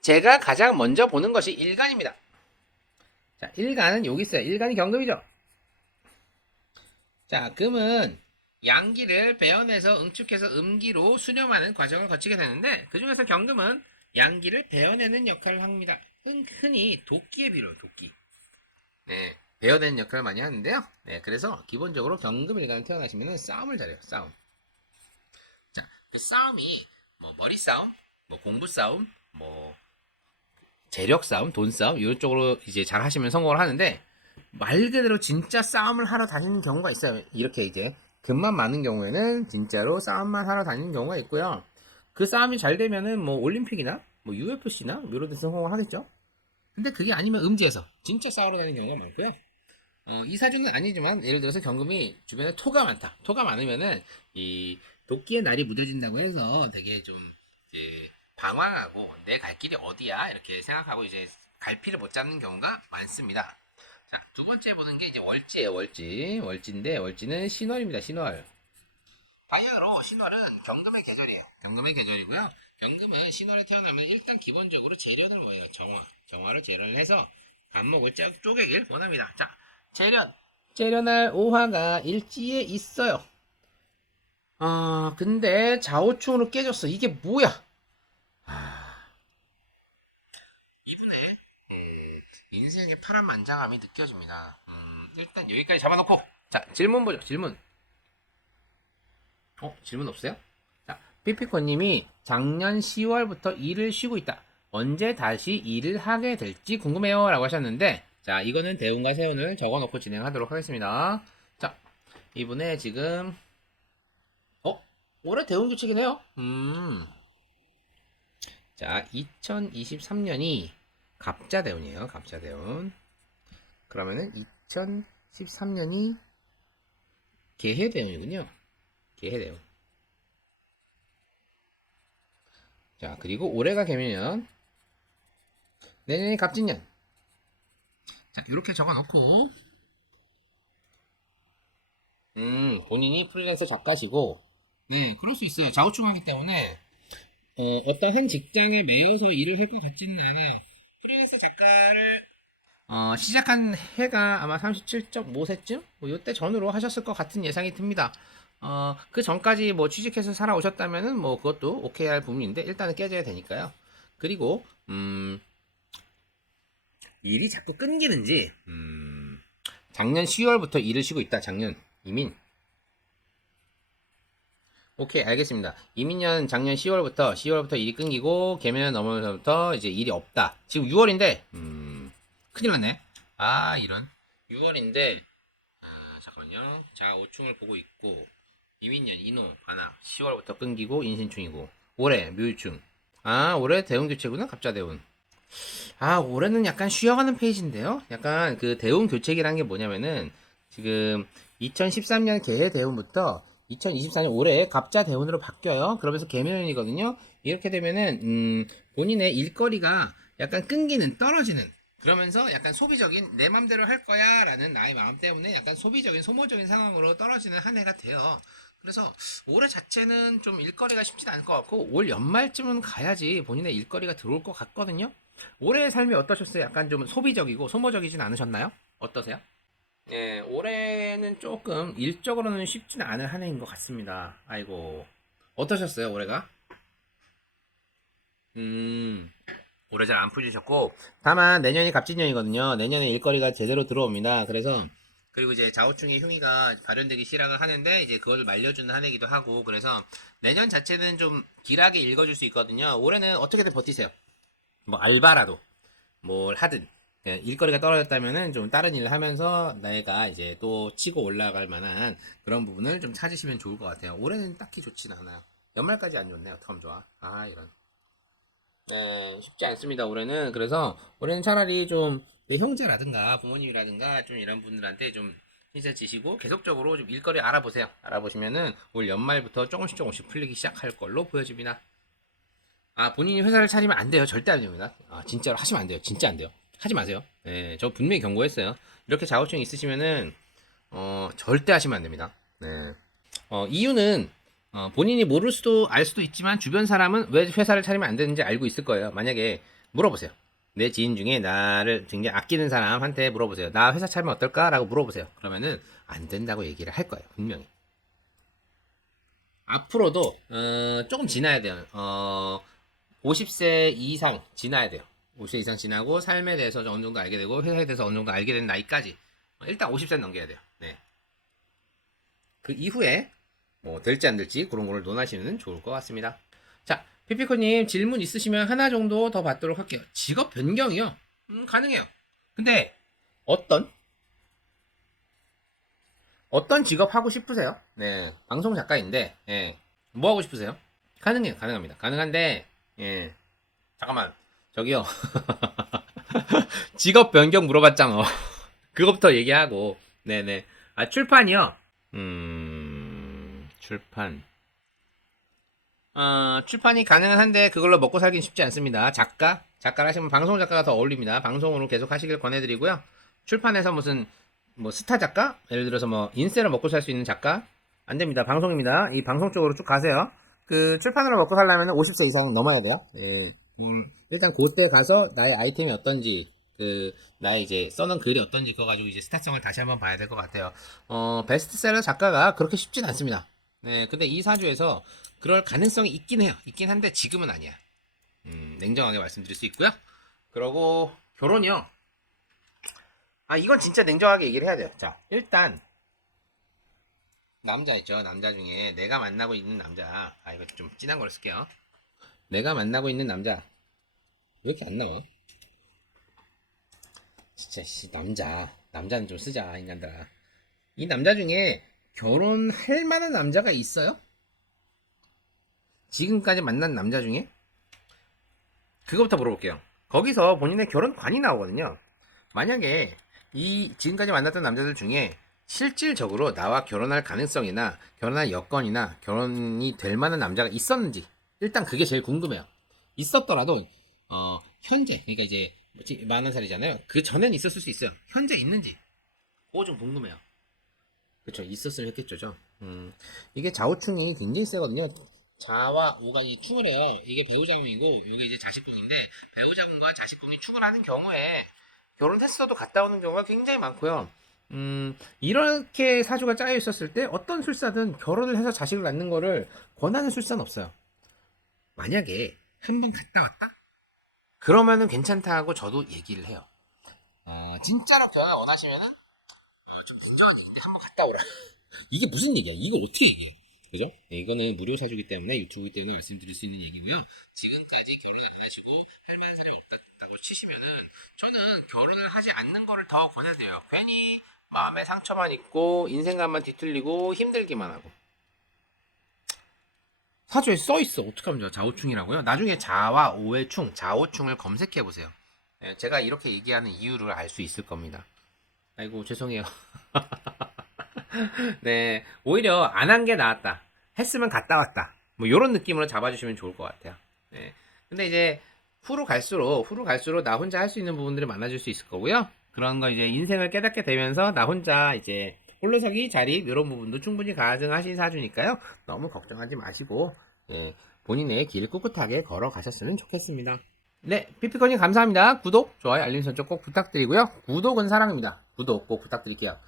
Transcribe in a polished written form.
제가 가장 먼저 보는 것이 일간입니다. 자, 일간은 여기 있어요. 일간이 경금이죠. 자, 금은 양기를 배어내서 응축해서 음기로 수렴하는 과정을 거치게 되는데 그 중에서 경금은 양기를 배어내는 역할을 합니다. 흔히 도끼에 비례해요. 도끼. 네, 배어내는 역할을 많이 하는데요. 네, 그래서 기본적으로 경금일간 태어나시면 싸움을 잘해요. 싸움. 자, 그 싸움이 뭐 머리 싸움, 뭐 공부 싸움, 뭐 재력 싸움, 돈 싸움 이런 쪽으로 이제 잘 하시면 성공을 하는데 말 그대로 진짜 싸움을 하러 다니는 경우가 있어요. 이렇게 이제 금만 많은 경우에는 진짜로 싸움만 하러 다니는 경우가 있고요. 그 싸움이 잘 되면은 뭐 올림픽이나 뭐 UFC나 뭐 이런 데서 성공을 하겠죠. 근데 그게 아니면 음지에서 진짜 싸우러 다니는 경우가 많고요. 이 사주는 아니지만 예를 들어서 경금이 주변에 토가 많다. 토가 많으면은 이 도끼의 날이 무뎌진다고 해서 되게 좀 이제 방황하고 내 갈 길이 어디야 이렇게 생각하고 이제 갈피를 못 잡는 경우가 많습니다. 자, 두 번째 보는 게 이제 월지예요. 월지. 월지인데 월지는 신월입니다. 신월. 바이아로 신월은 경금의 계절이에요. 경금의 계절이고요. 경금은 신월에 태어나면 일단 기본적으로 재련을 모아요. 정화. 정화로 재련을 해서 간목을 쪼개길 원합니다. 자, 재련. 재련할 오화가 일지에 있어요. 근데 좌우충으로 깨졌어. 이게 뭐야? 인생의 파란만장함이 느껴집니다. 일단 여기까지 잡아놓고 자, 질문 보죠. 질문. 질문 없어요? 자, 피피코님이 작년 10월부터 일을 쉬고 있다. 언제 다시 일을 하게 될지 궁금해요. 라고 하셨는데, 자, 이거는 대운과 세운을 적어놓고 진행하도록 하겠습니다. 자, 이분의 지금, 올해 대운 규칙이네요. 자, 2023년이 갑자 대운이에요. 갑자 대운. 그러면은 2013년이 개해 대운이군요. 개해 대운. 자, 그리고 올해가 개묘년, 내년이 갑진년. 자, 이렇게 적어놓고, 본인이 프리랜서 작가시고, 네, 그럴 수 있어요. 좌우충하기 때문에, 어떤 한 직장에 매여서 일을 할 것 같지는 않아요. 프리랜서 작가를, 시작한 해가 아마 37.5세쯤? 뭐, 요때 전후로 하셨을 것 같은 예상이 듭니다. 그 전까지 뭐 취직해서 살아오셨다면은 뭐 그것도 오케이 할 부분인데, 일단은 깨져야 되니까요. 그리고, 일이 자꾸 끊기는지, 작년 10월부터 일을 쉬고 있다. 작년 이민. 오케이, 알겠습니다. 이민년 작년 10월부터 일이 끊기고 개면을 넘어서부터 이제 일이 없다. 지금 6월인데 큰일 났네. 이런 6월인데 잠깐만요. 자, 5충을 보고 있고 이민년 인호 반학 10월부터 끊기고 인신충이고 올해 묘유충. 올해 대운교체구나. 갑자대운. 올해는 약간 쉬어가는 페이지인데요. 약간 그 대운 교체기라는 게 뭐냐면은 지금 2013년 개해 대운부터 2024년 올해 갑자 대운으로 바뀌어요. 그러면서 개묘년이거든요. 이렇게 되면은 본인의 일거리가 약간 끊기는 떨어지는 그러면서 약간 소비적인 내 맘대로 할 거야 라는 나의 마음 때문에 약간 소비적인 소모적인 상황으로 떨어지는 한 해가 돼요. 그래서 올해 자체는 좀 일거리가 쉽진 않을 것 같고 올 연말쯤은 가야지 본인의 일거리가 들어올 것 같거든요. 올해의 삶이 어떠셨어요? 약간 좀 소비적이고 소모적이진 않으셨나요? 어떠세요? 네, 올해는 조금 일적으로는 쉽지는 않은 한 해인 것 같습니다. 아이고, 어떠셨어요, 올해가? 음, 올해 잘 안 풀리셨고, 다만 내년이 갑진년이거든요. 내년에 일거리가 제대로 들어옵니다. 그래서, 그리고 이제 좌우충의 흉의가 발현되기 시작을 하는데, 이제 그걸 말려주는 한 해기도 하고, 그래서 내년 자체는 좀 길하게 읽어줄 수 있거든요. 올해는 어떻게든 버티세요. 뭐 알바라도. 뭘 하든 일거리가 떨어졌다면은 좀 다른 일을 하면서 내가 이제 또 치고 올라갈 만한 그런 부분을 좀 찾으시면 좋을 것 같아요. 올해는 딱히 좋진 않아요. 연말까지 안 좋네요. 어떡하면 좋아. 이런. 네, 쉽지 않습니다. 올해는. 그래서 올해는 차라리 좀 내 형제라든가 부모님이라든가 좀 이런 분들한테 좀 신세 지시고 계속적으로 좀 일거리 알아보세요. 알아보시면은 올 연말부터 조금씩 조금씩 풀리기 시작할 걸로 보여집니다. 본인이 회사를 차리면 안 돼요. 절대 안 됩니다. 진짜로 하시면 안 돼요. 진짜 안 돼요. 하지 마세요. 네, 저 분명히 경고했어요. 이렇게 자격증이 있으시면은, 절대 하시면 안 됩니다. 네. 이유는, 본인이 모를 수도 알 수도 있지만, 주변 사람은 왜 회사를 차리면 안 되는지 알고 있을 거예요. 만약에, 물어보세요. 내 지인 중에 나를 굉장히 아끼는 사람한테 물어보세요. 나 회사 차리면 어떨까? 라고 물어보세요. 그러면은 안 된다고 얘기를 할 거예요. 분명히. 앞으로도 조금 지나야 돼요. 50세 이상 지나야 돼요. 50세 이상 지나고 삶에 대해서 어느 정도 알게 되고 회사에 대해서 어느 정도 알게 된 나이까지 일단 50세 넘겨야 돼요. 네. 그 이후에 뭐 될지 안 될지 그런 거를 논하시면 좋을 것 같습니다. 자, 피피코님 질문 있으시면 하나 정도 더 받도록 할게요. 직업 변경이요? 가능해요. 근데 어떤 직업 하고 싶으세요? 네, 방송 작가인데, 예, 뭐 하고 싶으세요? 가능해요, 가능합니다. 가능한데, 예, 잠깐만, 저기요, 직업 변경 물어봤잖아. 그거부터 얘기하고, 네네. 아, 출판이요? 출판. 출판이 가능은 한데, 그걸로 먹고 살긴 쉽지 않습니다. 작가를 하시면 방송 작가가 더 어울립니다. 방송으로 계속 하시길 권해드리고요. 출판에서 무슨 뭐 스타 작가? 예를 들어서 뭐 인세로 먹고 살 수 있는 작가? 안 됩니다. 방송입니다. 이 방송 쪽으로 쭉 가세요. 그 출판으로 먹고 살려면 50세 이상 넘어야 돼요. 예. 일단 그때 가서 나의 아이템이 어떤지 나의 이제 써놓은 글이 어떤지 그거 가지고 이제 스타성을 다시 한번 봐야 될 것 같아요. 베스트셀러 작가가 그렇게 쉽진 않습니다. 네, 근데 이 사주에서 그럴 가능성이 있긴 해요. 있긴 한데 지금은 아니야. 냉정하게 말씀드릴 수 있고요. 그러고 결혼이요. 아, 이건 진짜 냉정하게 얘기를 해야 돼요. 자, 일단 남자 있죠. 남자 중에 내가 만나고 있는 남자. 아, 이거 좀 진한 걸로 쓸게요. 내가 만나고 있는 남자. 왜 이렇게 안 나와? 진짜 남자는 좀 쓰자, 인간들아. 이 남자 중에 결혼할 만한 남자가 있어요? 지금까지 만난 남자 중에? 그거부터 물어볼게요. 거기서 본인의 결혼관이 나오거든요. 만약에 이 지금까지 만났던 남자들 중에 실질적으로 나와 결혼할 가능성이나 결혼할 여건이나 결혼이 될 만한 남자가 있었는지 일단 그게 제일 궁금해요. 있었더라도 현재 그러니까 이제 40살이잖아요. 그 전엔 있었을 수 있어요. 현재 있는지 그거 좀 궁금해요. 그쵸, 있었으면 했겠죠. 이게 좌우충이 굉장히 세거든요. 자와 오가 이 충을 해요. 이게 배우자궁이고 이게 이제 자식궁인데 배우자궁과 자식궁이 충을 하는 경우에 결혼했어도 갔다 오는 경우가 굉장히 많고요. 이렇게 사주가 짜여 있었을 때 어떤 술사든 결혼을 해서 자식을 낳는 거를 권하는 술사는 없어요. 만약에 한 번 갔다 왔다? 그러면은 괜찮다고 저도 얘기를 해요. 진짜로 결혼을 원하시면은 좀 냉정한 얘기인데 한 번 갔다 오라. 이게 무슨 얘기야? 이거 어떻게 얘기해? 그죠? 네, 이거는 무료 사주기 때문에 유튜브기 때문에 말씀드릴 수 있는 얘기고요. 지금까지 결혼을 안 하시고 할 만한 사람이 없다고 치시면은 저는 결혼을 하지 않는 거를 더 권해드려요. 괜히 마음에 상처만 있고 인생관만 뒤틀리고 힘들기만 하고. 사주에 써 있어. 어떻게 하면 좋아? 좌우충이라고요? 나중에 자와 오의 충, 좌우충을 검색해 보세요. 제가 이렇게 얘기하는 이유를 알 수 있을 겁니다. 아이고 죄송해요. 네, 오히려 안 한 게 나았다. 했으면 갔다 왔다. 뭐 이런 느낌으로 잡아주시면 좋을 것 같아요. 네. 근데 이제 후로 갈수록 나 혼자 할 수 있는 부분들이 많아질 수 있을 거고요. 그런 거 이제 인생을 깨닫게 되면서 나 혼자 이제 홀로서기 자립 이런 부분도 충분히 가능하신 사주니까요. 너무 걱정하지 마시고 예, 본인의 길 꿋꿋하게 걸어가셨으면 좋겠습니다. 네, 피피코님 감사합니다. 구독, 좋아요, 알림 설정 꼭 부탁드리고요. 구독은 사랑입니다. 구독 꼭 부탁드릴게요.